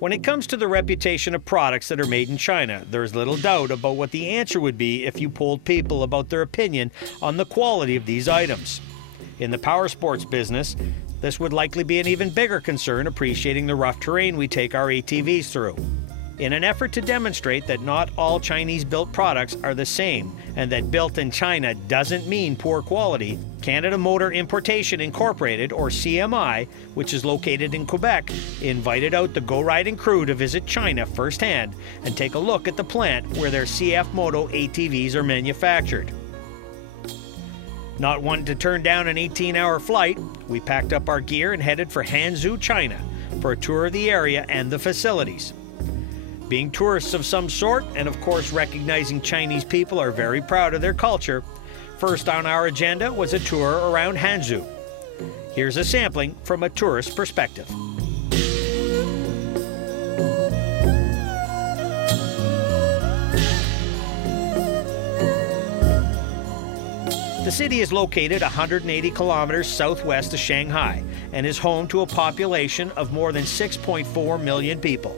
When it comes to the reputation of products that are made in China, there's little doubt about what the answer would be if you polled people about their opinion on the quality of these items. In the power sports business, this would likely be an even bigger concern, appreciating the rough terrain we take our ATVs through. In an effort to demonstrate that not all Chinese-built products are the same and that built in China doesn't mean poor quality, Canada Motor Importation Incorporated, or CMI, which is located in Quebec, invited out the Go Riding crew to visit China firsthand and take a look at the plant where their CF Moto ATVs are manufactured. Not wanting to turn down an 18-hour flight, we packed up our gear and headed for Hangzhou, China, for a tour of the area and the facilities. Being tourists of some sort, and of course recognizing Chinese people are very proud of their culture, first on our agenda was a tour around Hangzhou. Here's a sampling from a tourist perspective. The city is located 180 kilometers southwest of Shanghai and is home to a population of more than 6.4 million people.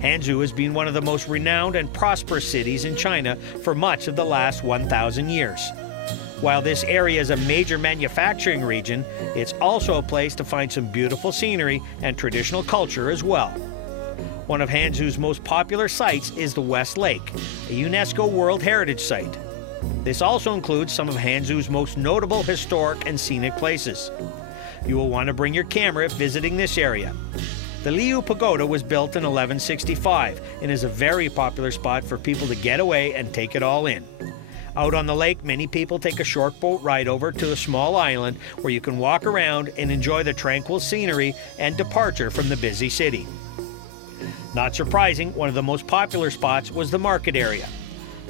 Hangzhou has been one of the most renowned and prosperous cities in China for much of the last 1,000 years. While this area is a major manufacturing region, it's also a place to find some beautiful scenery and traditional culture as well. One of Hangzhou's most popular sites is the West Lake, a UNESCO World Heritage Site. This also includes some of Hangzhou's most notable historic and scenic places. You will want to bring your camera if visiting this area. The Liu Pagoda was built in 1165 and is a very popular spot for people to get away and take it all in. Out on the lake, many people take a short boat ride over to a small island where you can walk around and enjoy the tranquil scenery and departure from the busy city. Not surprising, one of the most popular spots was the market area.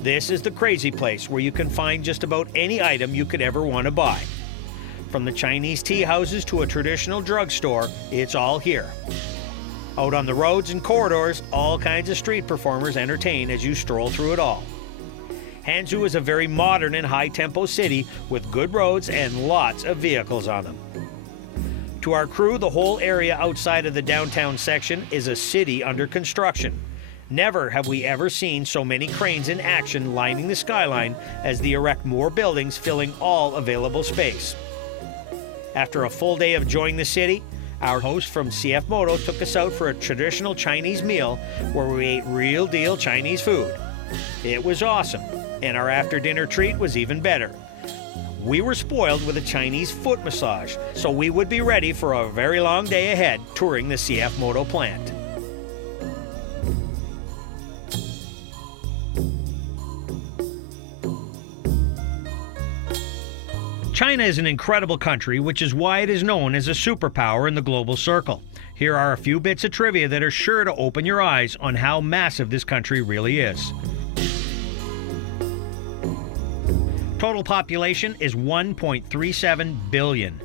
This is the crazy place where you can find just about any item you could ever want to buy. From the Chinese tea houses to a traditional drugstore, it's all here. Out on the roads and corridors, all kinds of street performers entertain as you stroll through it all. Hangzhou is a very modern and high-tempo city with good roads and lots of vehicles on them. To our crew, the whole area outside of the downtown section is a city under construction. Never have we ever seen so many cranes in action lining the skyline as they erect more buildings, filling all available space. After a full day of enjoying the city, our host from CF Moto took us out for a traditional Chinese meal where we ate real-deal Chinese food. It was awesome, and our after-dinner treat was even better. We were spoiled with a Chinese foot massage, so we would be ready for a very long day ahead touring the CF Moto plant. China is an incredible country, which is why it is known as a superpower in the global circle. Here are a few bits of trivia that are sure to open your eyes on how massive this country really is. Total population is 1.37 billion.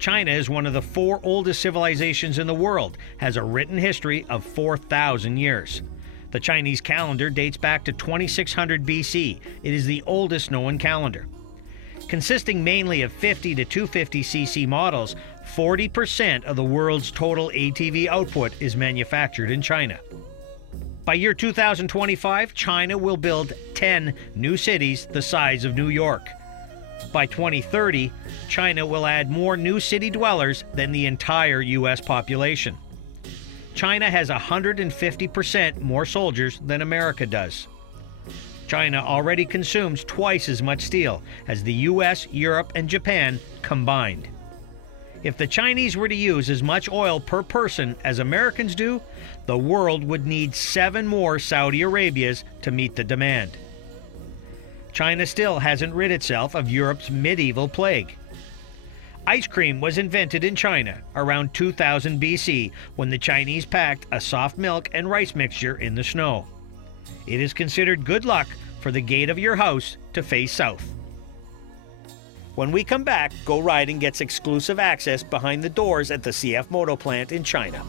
China is one of the 4 oldest civilizations in the world, has a written history of 4,000 years. The Chinese calendar dates back to 2600 BC. It is the oldest known calendar. Consisting mainly of 50 to 250cc models, 40% of the world's total ATV output is manufactured in China. By year 2025, China will build 10 new cities the size of New York. By 2030, China will add more new city dwellers than the entire U.S. population. China has 150% more soldiers than America does. China already consumes twice as much steel as the US, Europe, and Japan combined. If the Chinese were to use as much oil per person as Americans do, the world would need 7 more Saudi Arabias to meet the demand. China still hasn't rid itself of Europe's medieval plague. Ice cream was invented in China around 2000 BC when the Chinese packed a soft milk and rice mixture in the snow. It is considered good luck for the gate of your house to face south. When we come back, Go Riding gets exclusive access behind the doors at the CF Moto plant in China.